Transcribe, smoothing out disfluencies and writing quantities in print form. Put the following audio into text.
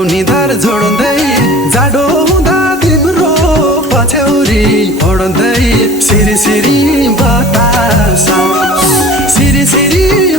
निधार जोड्दै जाडो हुँदा तिम्रो पछ्यौरी ओढ्दै सिरी सिरी बतास सिरी सिरी